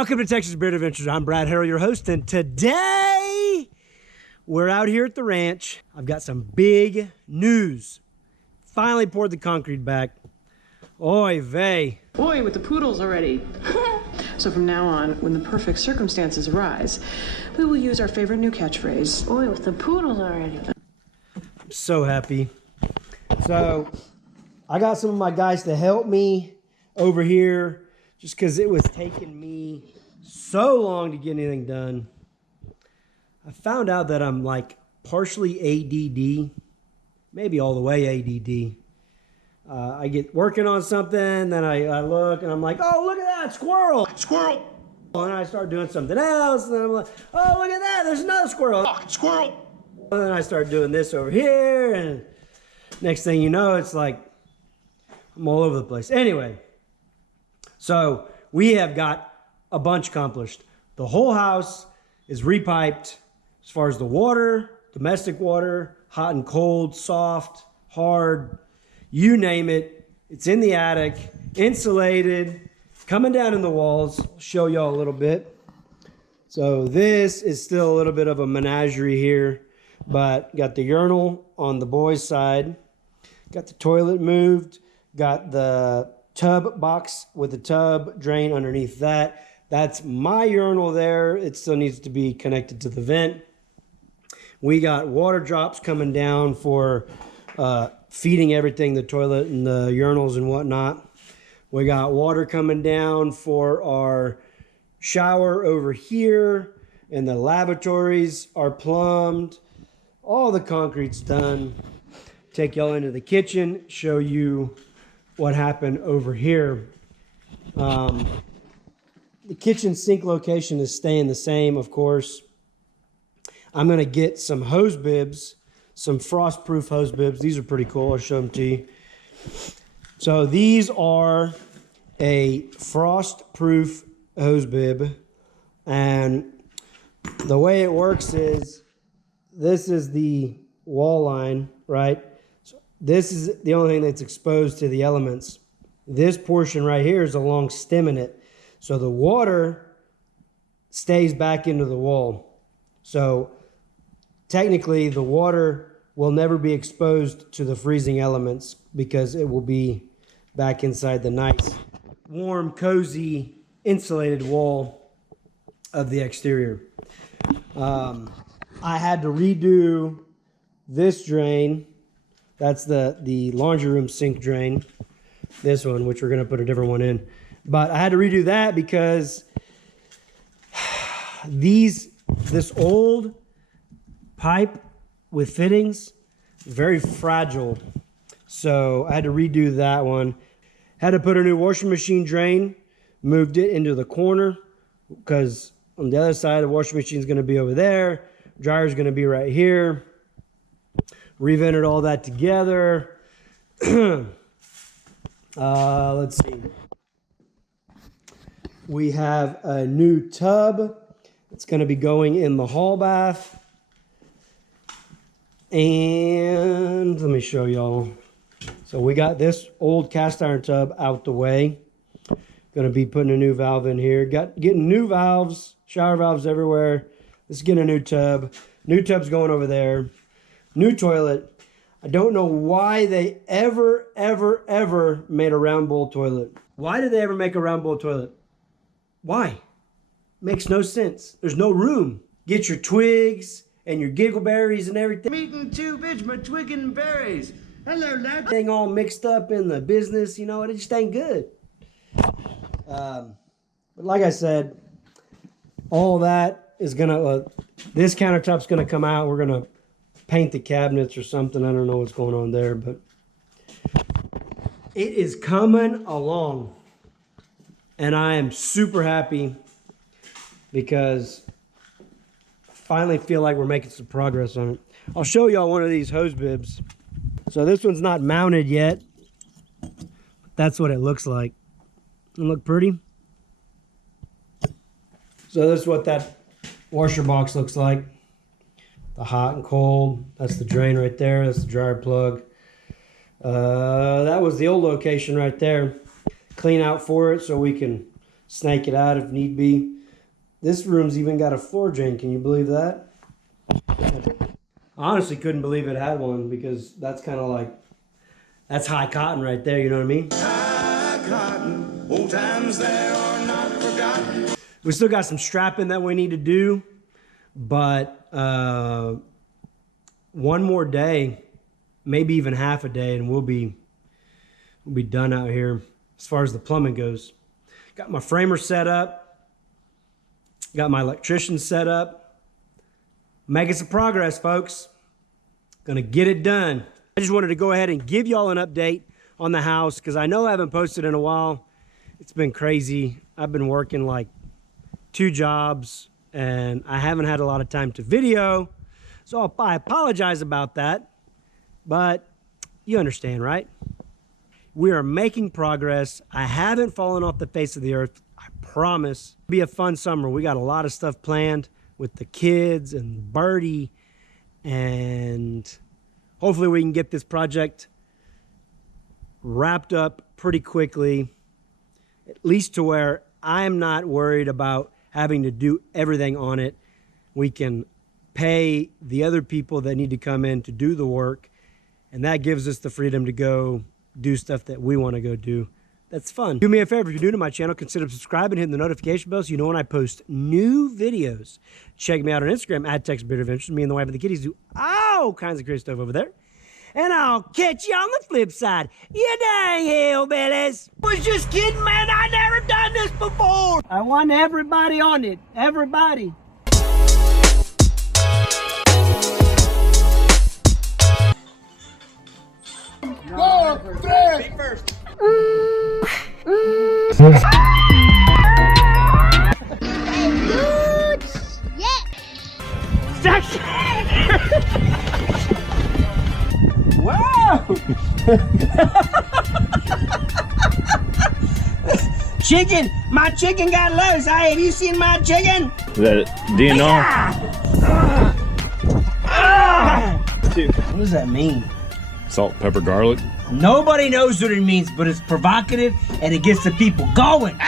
Welcome to Texas Beard Adventures. I'm Brad Harrell, your host, and today we're out here at the ranch. I've got some big news. Finally poured the concrete back. Oy vey. Boy, with the poodles already. So from now on, when the perfect circumstances arise, we will use our favorite new catchphrase. Boy, with the poodles already. I'm so happy. So I got some of my guys to help me over here just because it was taking me so long to get anything done. I found out that I'm like partially ADD, maybe all the way ADD. I get working on something, then I look and I'm like, oh, look at that, squirrel. Squirrel. And then I start doing something else, and then I'm like, oh, look at that, there's another squirrel. Squirrel. And then I start doing this over here, and next thing you know, it's like I'm all over the place. Anyway, so we have got a bunch accomplished. The whole house is repiped as far as the water, domestic water, hot and cold, soft, hard, you name it. It's in the attic, insulated, coming down in the walls. I'll show y'all a little bit. So this is still a little bit of a menagerie here, but got the urinal on the boys' side, got the toilet moved, got the tub box with the tub drain underneath that. That's my urinal there. It still needs to be connected to the vent. We got water drops coming down for feeding everything, the toilet and the urinals and whatnot. We got water coming down for our shower over here, and the lavatories are plumbed. All the concrete's done. Take y'all into the kitchen, show you what happened over here. The kitchen sink location is staying the same, of course. I'm gonna get some hose bibs, some frost-proof hose bibs. These are pretty cool. I'll show them to you. So these are a frost-proof hose bib, and the way it works is this is the wall line, right? So this is the only thing that's exposed to the elements. This portion right here is a long stem in it, so the water stays back into the wall. So technically the water will never be exposed to the freezing elements because it will be back inside the nice, warm, cozy, insulated wall of the exterior. I had to redo this drain. That's the laundry room sink drain. This one, which we're going to put a different one in. But I had to redo that because this old pipe with fittings, very fragile. So I had to redo that one. Had to put a new washing machine drain, moved it into the corner because on the other side, the washing machine is going to be over there. Dryer is going to be right here. Revented all that together. Let's see. We have a new tub. It's going to be going in the hall bath. And let me show y'all. So we got this old cast iron tub out the way. Going to be putting a new valve in here. Getting new valves, shower valves everywhere. Let's get a new tub. New tub's going over there. New toilet. I don't know why they ever made a round bowl toilet. Why did they ever make a round bowl toilet? Why? Makes no sense. There's no room. Get your twigs and your giggleberries and everything. Meeting two bitch, my twig and berries. Hello, lad. Thing all mixed up in the business, you know, it just ain't good. But like I said, all that is gonna, this countertop's gonna come out. We're gonna paint the cabinets or something. I don't know what's going on there, but it is coming along. And I am super happy because I finally feel like we're making some progress on it. I'll show y'all one of these hose bibs. So this one's not mounted yet. That's what it looks like. Doesn't it look pretty? So this is what that washer box looks like. The hot and cold. That's the drain right there. That's the dryer plug. That was the old location right there. Clean out for it so we can snake it out if need be. This room's even got a floor drain. Can you believe that? I honestly couldn't believe it had one because that's kind of like, that's high cotton right there, you know what I mean? High cotton, old times they are not forgotten. We still got some strapping that we need to do, but one more day, maybe even half a day, and we'll be done out here as far as the plumbing goes. Got my framer set up, got my electrician set up. Making some progress, folks. Gonna get it done. I just wanted to go ahead and give y'all an update on the house because I know I haven't posted in a while. It's been crazy. I've been working like 2 jobs and I haven't had a lot of time to video. So I apologize about that, but you understand, right? We are making progress. I haven't fallen off the face of the earth. I promise. It'll be a fun summer. We got a lot of stuff planned with the kids and Birdie, and hopefully we can get this project wrapped up pretty quickly, at least to where I'm not worried about having to do everything on it. We can pay the other people that need to come in to do the work, and that gives us the freedom to go do stuff that we want to go do. That's fun. Do me a favor, if you're new to my channel, consider subscribing and hitting the notification bell so you know when I post new videos. Check me out on Instagram at TexasBeardAdventures. Me and the wife and the kitties do all kinds of great stuff over there. And I'll catch you on the flip side. You dang hillbillies. Was just kidding, man. I never done this before. I want everybody on it. Everybody. Go, three. Feet first. Wow! Chicken! My chicken got loose. Hey, have you seen my chicken? Is that DNR? What does that mean? Salt, pepper, garlic. Nobody knows what it means, but it's provocative and it gets the people going.